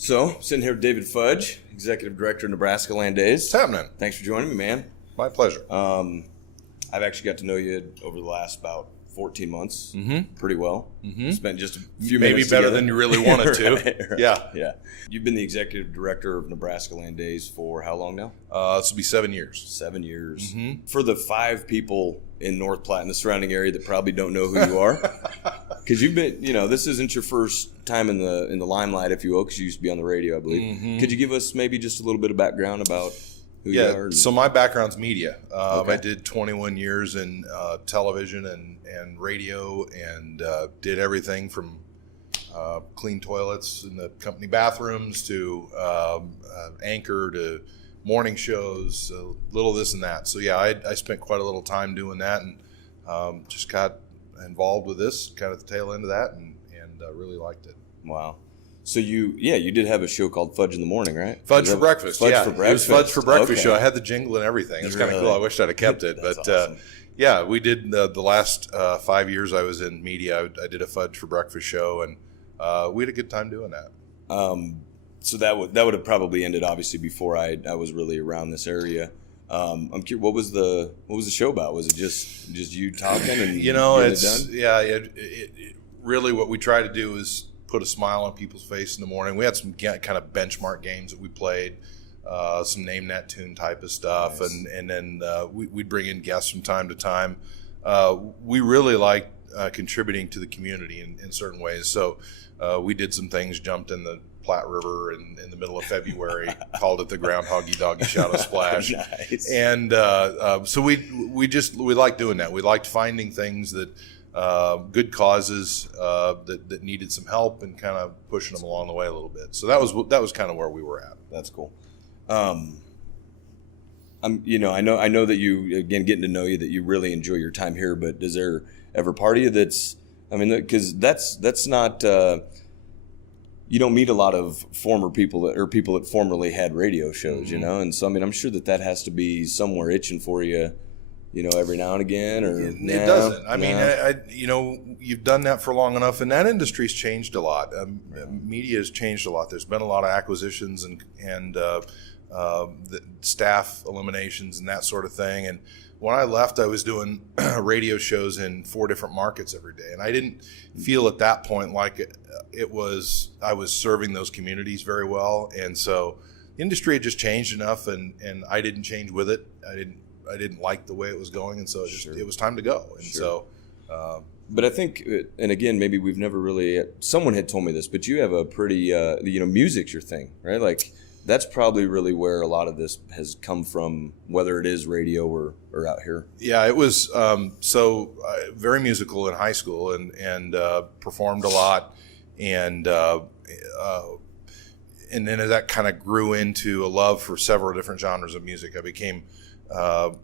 So, sitting here with David Fudge, Executive Director of NebraskaLand Days. What's happening? Thanks for joining me, man. My pleasure. I've actually got to know you over the last about 14 months pretty well. Spent just a few Maybe minutes better together. than you really wanted to. Right. Yeah. You've been the Executive Director of NebraskaLand Days for how long now? This will be 7 years. 7 years. For the 5 people in North Platte and the surrounding area that probably don't know who you are, because you've been, this isn't your first time in the limelight, if you will, because you used to be on the radio, I believe. Could you give us maybe just a little bit of background about who you are? So my background's media. Okay. I did 21 years in television and radio, and did everything from clean toilets in the company bathrooms to anchor to morning shows, a little this and that. So yeah, I spent quite a little time doing that, and just got involved with this kind of the tail end of that, and really liked it. Wow. So you did have a show called Fudge in the Morning, right? Fudge for Breakfast. Fudge yeah. for Breakfast. It was Fudge for Breakfast Okay. show. I had the jingle and everything. It's kind of cool. I wish I'd have kept it. That's but awesome. yeah, we did the last 5 years I was in media. I did a Fudge for Breakfast show, and we had a good time doing that. So that would have probably ended obviously before I was really around this area. I'm curious, what was the show about? Was it just you talking and getting it done? It really what we try to do is put a smile on people's face in the morning. We had some kind of benchmark games that we played, some name that tune type of stuff, Nice. and then we'd bring in guests from time to time. We really liked contributing to the community in certain ways. So we did some things, jumped in the Platte River in the middle of February, called it the Groundhoggy Doggy Shadow Splash. Nice. And so we liked doing that. We liked finding things that good causes that needed some help, and kind of pushing them along the way a little bit. So that was kind of where we were at. That's cool. I know that you, again, getting to know you, that you really enjoy your time here, but is there ever part of you that's, because that's not, you don't meet a lot of former people or people that formerly had radio shows, and so, I'm sure that has to be somewhere itching for you, every now and again, or it doesn't. You've done that for long enough, and that industry's changed a lot. Media has changed a lot. There's been a lot of acquisitions and the staff eliminations and that sort of thing. And when I left, I was doing radio shows in 4 different markets every day, and I didn't feel at that point like I was serving those communities very well. And so the industry had just changed enough, and I didn't change with it. I didn't like the way it was going, and so it was time to go. And so, but I think, and again, maybe we've never really. Someone had told me this, but you have a pretty, music's your thing, right? Like that's probably really where a lot of this has come from, whether it is radio or out here. Yeah, it was very musical in high school, and performed a lot, and then as that kind of grew into a love for several different genres of music, I became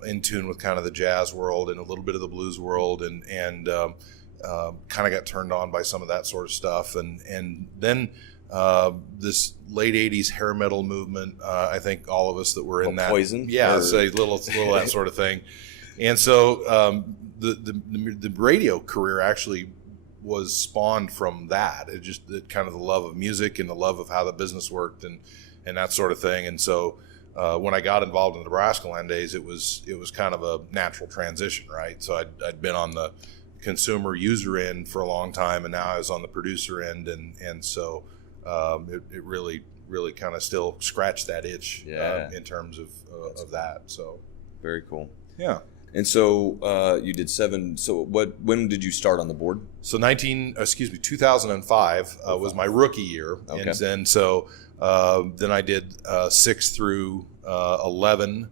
in tune with kind of the jazz world and a little bit of the blues world, and kind of got turned on by some of that sort of stuff, and then this late 80s hair metal movement, I think all of us that were in that Poison, say little that sort of thing. And so the radio career actually was spawned from that. It just kind of the love of music and the love of how the business worked and that sort of thing. And so when I got involved in the NebraskaLand Days, it was kind of a natural transition, right? So I'd been on the consumer user end for a long time, and now I was on the producer end, and so it really kind of still scratched that itch in terms of that. So very cool. Yeah. And so you did 7. So when did you start on the board? So 2005 was my rookie year, Okay. and so then I did 6 through 11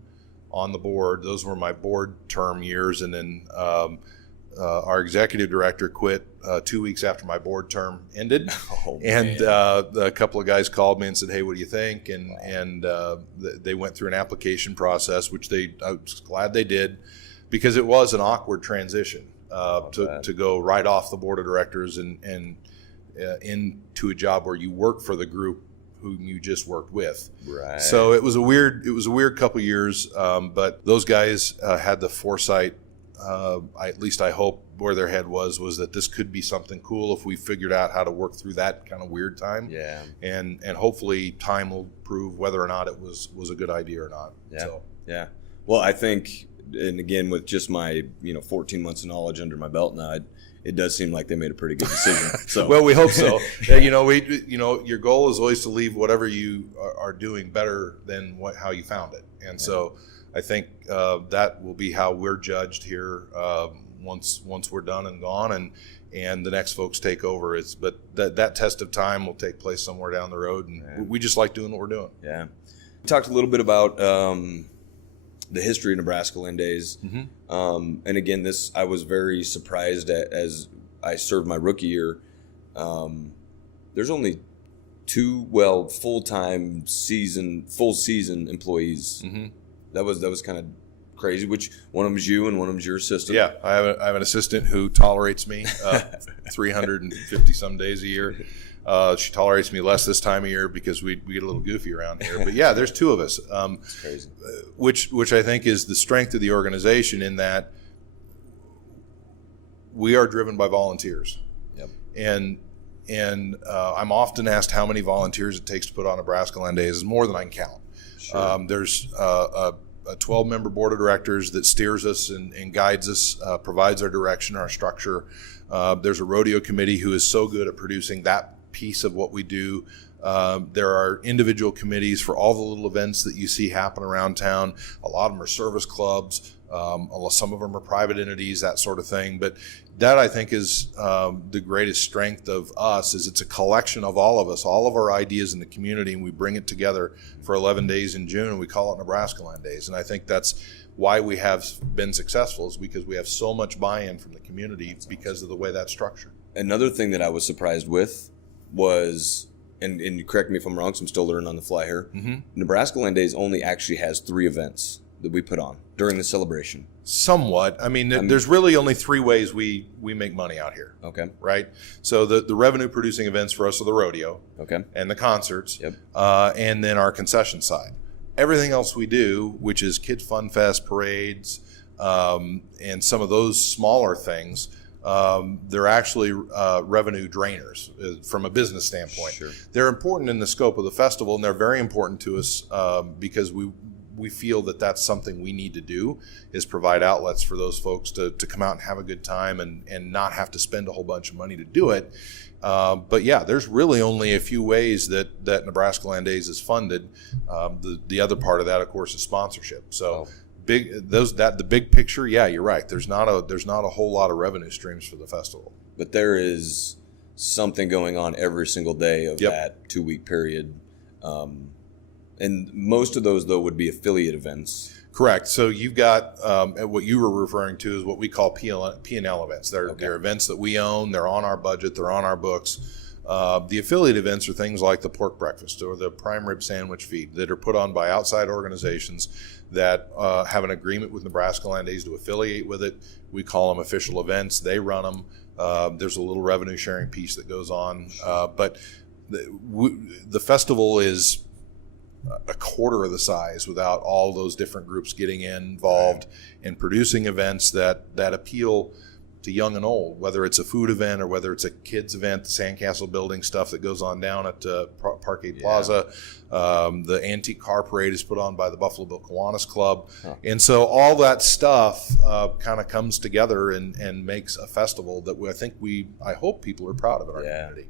on the board. Those were my board term years, and then our executive director quit 2 weeks after my board term ended. And a couple of guys called me and said, "Hey, what do you think?" And they went through an application process, which I was glad they did, because it was an awkward transition to go right off the board of directors and into a job where you work for the group whom you just worked with. Right. So it was a weird couple years, but those guys had the foresight at least I hope where their head was that this could be something cool if we figured out how to work through that kind of weird time. Yeah. And hopefully time will prove whether or not it was a good idea or not. Yeah. So. Yeah. Well, I think, and again, with just my 14 months of knowledge under my belt now, it does seem like they made a pretty good decision. So well, we hope so. Your goal is always to leave whatever you are doing better than how you found it. And so I think that will be how we're judged here once we're done and gone, and the next folks take over. But that test of time will take place somewhere down the road, and we just like doing what we're doing. Yeah. We talked a little bit about the history of NebraskaLand Days. Mm-hmm. And again, I was very surprised as I served my rookie year. There's only 2 full season employees. Mm-hmm. That was kind of crazy. Which one of them is you and one of them is your assistant? Yeah, I have an assistant who tolerates me 350 some days a year. She tolerates me less this time of year because we get a little goofy around here. But yeah, there's 2 of us. That's crazy. Which I think is the strength of the organization, in that we are driven by volunteers. Yep. And I'm often asked how many volunteers it takes to put on NebraskaLand Days. It's more than I can count. Sure. There's a 12-member board of directors that steers us and guides us, provides our direction, our structure. There's a rodeo committee who is so good at producing that piece of what we do. There are individual committees for all the little events that you see happen around town. A lot of them are service clubs. Some of them are private entities, that sort of thing. But that, I think, is the greatest strength of us, is it's a collection of all of us, all of our ideas in the community, and we bring it together for 11 days in June, and we call it NebraskaLand Days. And I think that's why we have been successful, is because we have so much buy-in from the community because of the way that's structured. Another thing that I was surprised with was, and you correct me if I'm wrong, so I'm still learning on the fly here, mm-hmm. NebraskaLand Days only actually has 3 events that we put on during the celebration. Somewhat. I mean, there's really only 3 ways we make money out here. Okay. Right? So the revenue producing events for us are the rodeo. Okay. And the concerts. Yep. And then our concession side. Everything else we do, which is Kid Fun Fest, parades, and some of those smaller things, they're actually revenue drainers from a business standpoint. Sure. They're important in the scope of the festival, and they're very important to us because we feel that that's something we need to do, is provide outlets for those folks to come out and have a good time and not have to spend a whole bunch of money to do it. But yeah, there's really only a few ways that NebraskaLand Days is funded. The other part of that, of course, is sponsorship. So the big picture, yeah, you're right. There's not a whole lot of revenue streams for the festival. But there is something going on every single day of Yep. that 2-week period. And most of those, though, would be affiliate events. Correct. So you've got what you were referring to is what we call P&L events. They're events that we own. They're on our budget. They're on our books. The affiliate events are things like the pork breakfast or the prime rib sandwich feed that are put on by outside organizations that have an agreement with NebraskaLand Days to affiliate with it. We call them official events. They run them. There's a little revenue sharing piece that goes on. But the festival is a quarter of the size without all those different groups getting involved in producing events that appeal to young and old, whether it's a food event or whether it's a kids event, the sandcastle building stuff that goes on down at Parkade Plaza. The antique car parade is put on by the Buffalo Bill Kiwanis Club. Huh. And so all that stuff kind of comes together and makes a festival that I hope people are proud of in our community.